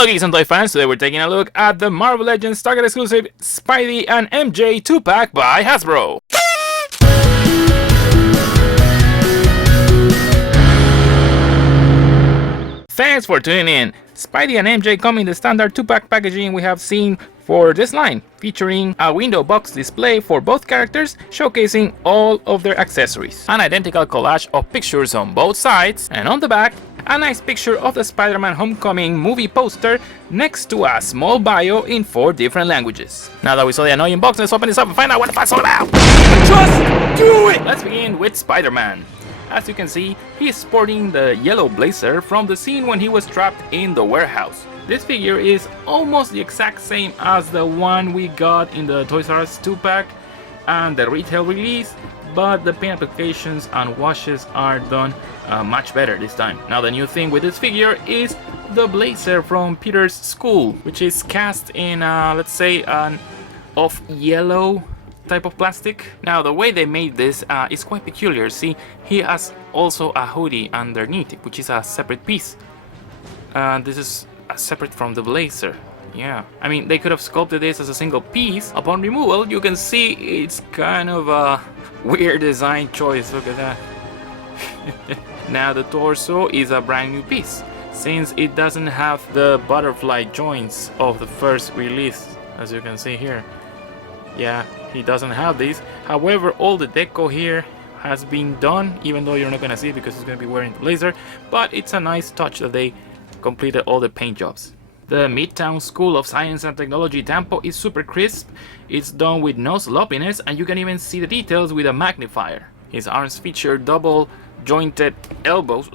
Hello geeks and toy fans, today we're taking a look at the Marvel Legends Target exclusive Spidey and MJ 2-pack by Hasbro. Thanks for tuning in. Spidey and MJ come in the standard 2-pack packaging we have seen for this line, featuring a window box display for both characters, showcasing all of their accessories. An identical collage of pictures on both sides, and on the back, a nice picture of the Spider-Man Homecoming movie poster next to a small bio in 4 different languages. Now that we saw the annoying box, let's open this up and find out what the fuck's all about! Just do it! Let's begin with Spider-Man. As you can see, he is sporting the yellow blazer from the scene when he was trapped in the warehouse. This figure is almost the exact same as the one we got in the Toys R Us 2-pack and the retail release, but the paint applications and washes are done much better this time. Now the new thing with this figure is the blazer from Peter's school, which is cast in, let's say, an off yellow type of plastic. Now the way they made this is quite peculiar. See, he has also a hoodie underneath it, which is a separate piece. This is separate from the blazer. Yeah, I mean, they could have sculpted this as a single piece. Upon removal, you can see it's kind of a weird design choice. Look at that. Now the torso is a brand new piece, since it doesn't have the butterfly joints of the first release, as you can see here. Yeah, he doesn't have these. However, all the deco here has been done, even though you're not gonna see it because he's gonna be wearing the blazer. But it's a nice touch that they completed all the paint jobs. The Midtown School of Science and Technology tampo is super crisp. It's done with no sloppiness, and you can even see the details with a magnifier. His arms feature double jointed elbows.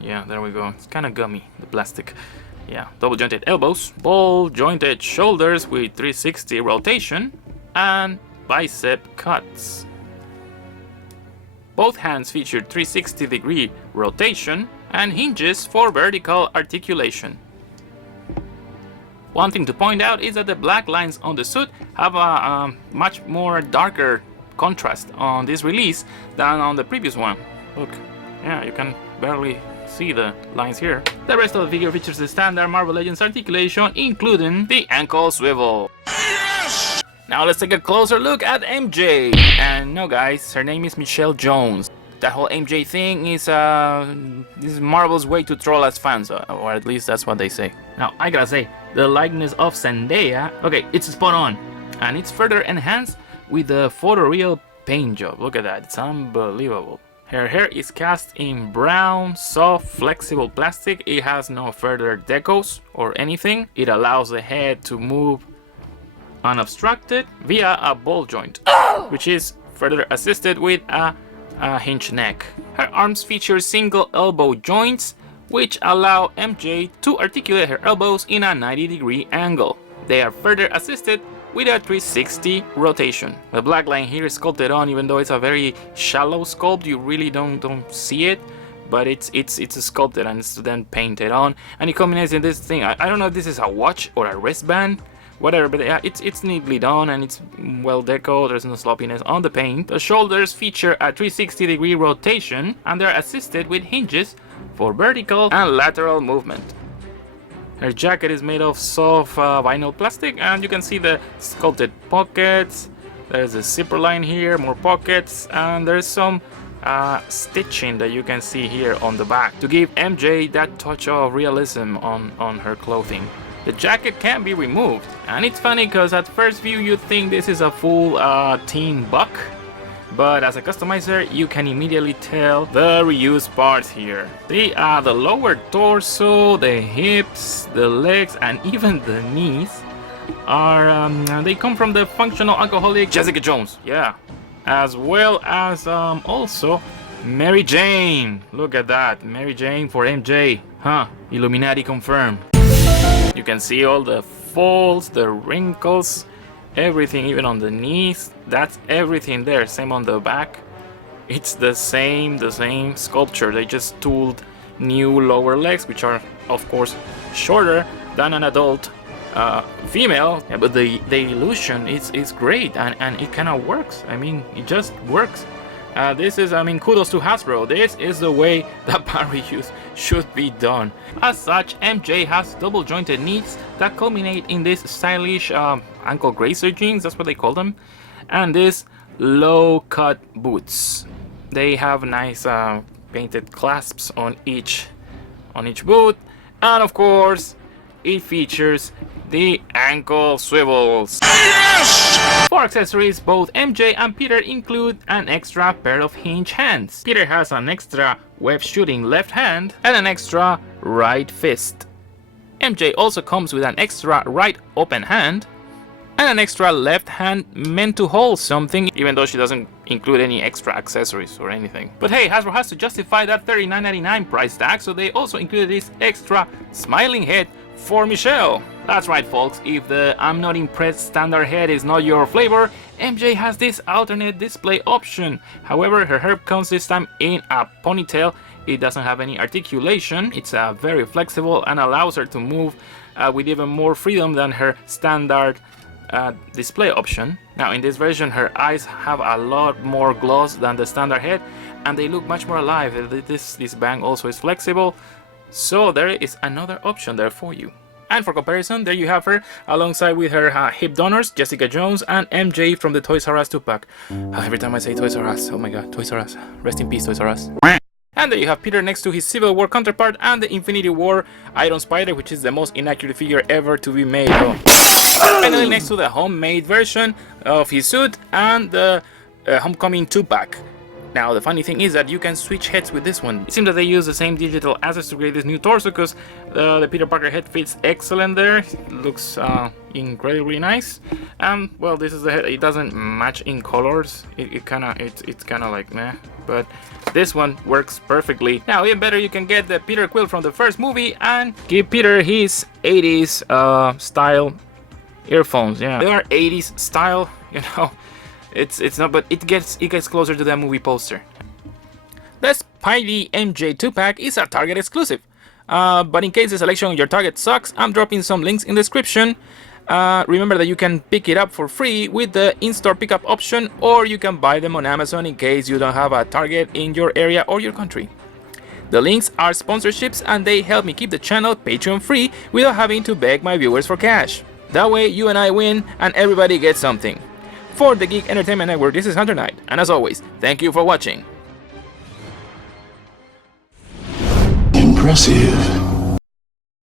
Yeah, there we go. It's kind of gummy, the plastic. Yeah, double jointed elbows, ball jointed shoulders with 360 rotation, and bicep cuts. Both hands feature 360-degree rotation and hinges for vertical articulation. One thing to point out is that the black lines on the suit have a much more darker contrast on this release than on the previous one. Look, yeah, you can barely see the lines here. The rest of the figure features the standard Marvel Legends articulation, including the ankle swivel. Yes! Now let's take a closer look at MJ. And no guys, her name is Michelle Jones. That whole MJ thing is this is Marvel's way to troll us fans, or at least that's what they say. Now I gotta say, the likeness of Zendaya, okay, it's spot on, and it's further enhanced with the photoreal paint job. Look at that, it's unbelievable. Her hair is cast in brown, soft, flexible plastic. It has no further decos or anything. It allows the head to move unobstructed via a ball joint, which is further assisted with a hinge neck. Her arms feature single elbow joints, which allow MJ to articulate her elbows in a 90-degree angle. They are further assisted with a 360 rotation. The black line here is sculpted on, even though it's a very shallow sculpt. You really don't see it, but it's sculpted and it's then painted on. And it culminates in this thing. I don't know if this is a watch or a wristband, whatever, but yeah, it's neatly done and it's well decorated. There's no sloppiness on the paint. The shoulders feature a 360-degree rotation, and they're assisted with hinges for vertical and lateral movement. Her jacket is made of soft vinyl plastic, and you can see the sculpted pockets. There's a zipper line here, more pockets, and there's some stitching that you can see here on the back to give MJ that touch of realism on her clothing. The jacket can be removed, and it's funny because at first view you think this is a full teen buck, but as a customizer you can immediately tell the reused parts here. The lower torso, the hips, the legs, and even the knees are they come from the functional alcoholic Jessica Jones, yeah, as well as also Mary Jane. Look at that, Mary Jane for MJ, huh? Illuminati confirmed. You can see all the folds, the wrinkles, everything, even on the knees. That's everything there. Same on the back. It's the same sculpture. They just tooled new lower legs, which are of course shorter than an adult female. Yeah, but the illusion is great, and it kind of works. I mean, it just works. This is, I mean, kudos to Hasbro. This is the way that battery use should be done. As such, MJ has double jointed knees that culminate in this stylish ankle grazer jeans, that's what they call them, and these low cut boots. They have nice painted clasps on each boot, and of course it features the ankle swivels. Yes! For accessories, both MJ and Peter include an extra pair of hinge hands. Peter has an extra web shooting left hand and an extra right fist. MJ also comes with an extra right open hand and an extra left hand meant to hold something, even though she doesn't include any extra accessories or anything. But hey, Hasbro has to justify that $39.99 price tag, so they also included this extra smiling head for Michelle. That's right, folks, if the I'm not impressed standard head is not your flavor, MJ has this alternate display option. However, her hair comes this time in a ponytail. It doesn't have any articulation. It's very flexible and allows her to move with even more freedom than her standard display option. Now in this version her eyes have a lot more gloss than the standard head and they look much more alive. This bang also is flexible, so there is another option there for you. And for comparison, there you have her alongside with her hip donors, Jessica Jones and MJ from the Toys R Us 2-pack. Every time I say Toys R Us, oh my god, Toys R Us. Rest in peace, Toys R Us. And there you have Peter next to his Civil War counterpart and the Infinity War Iron Spider, which is the most inaccurate figure ever to be made. Finally, next to the homemade version of his suit and the Homecoming 2-pack. Now, the funny thing is that you can switch heads with this one. It seems that they use the same digital assets to create this new torso because the Peter Parker head fits excellent there. It looks incredibly nice. And well, this is the head. It doesn't match in colors. It's kind of like meh. But this one works perfectly. Now, even better, you can get the Peter quilt from the first movie and give Peter his 80s style earphones. Yeah, they are 80s style, you know. It's not, but it gets closer to that movie poster. The Spidey MJ 2-pack is a Target exclusive. But in case the selection on your Target sucks, I'm dropping some links in the description. Remember that you can pick it up for free with the in-store pickup option, or you can buy them on Amazon in case you don't have a Target in your area or your country. The links are sponsorships and they help me keep the channel Patreon free without having to beg my viewers for cash. That way you and I win and everybody gets something. For the Geek Entertainment Network, this is Hunter Knight, and as always, thank you for watching. Impressive.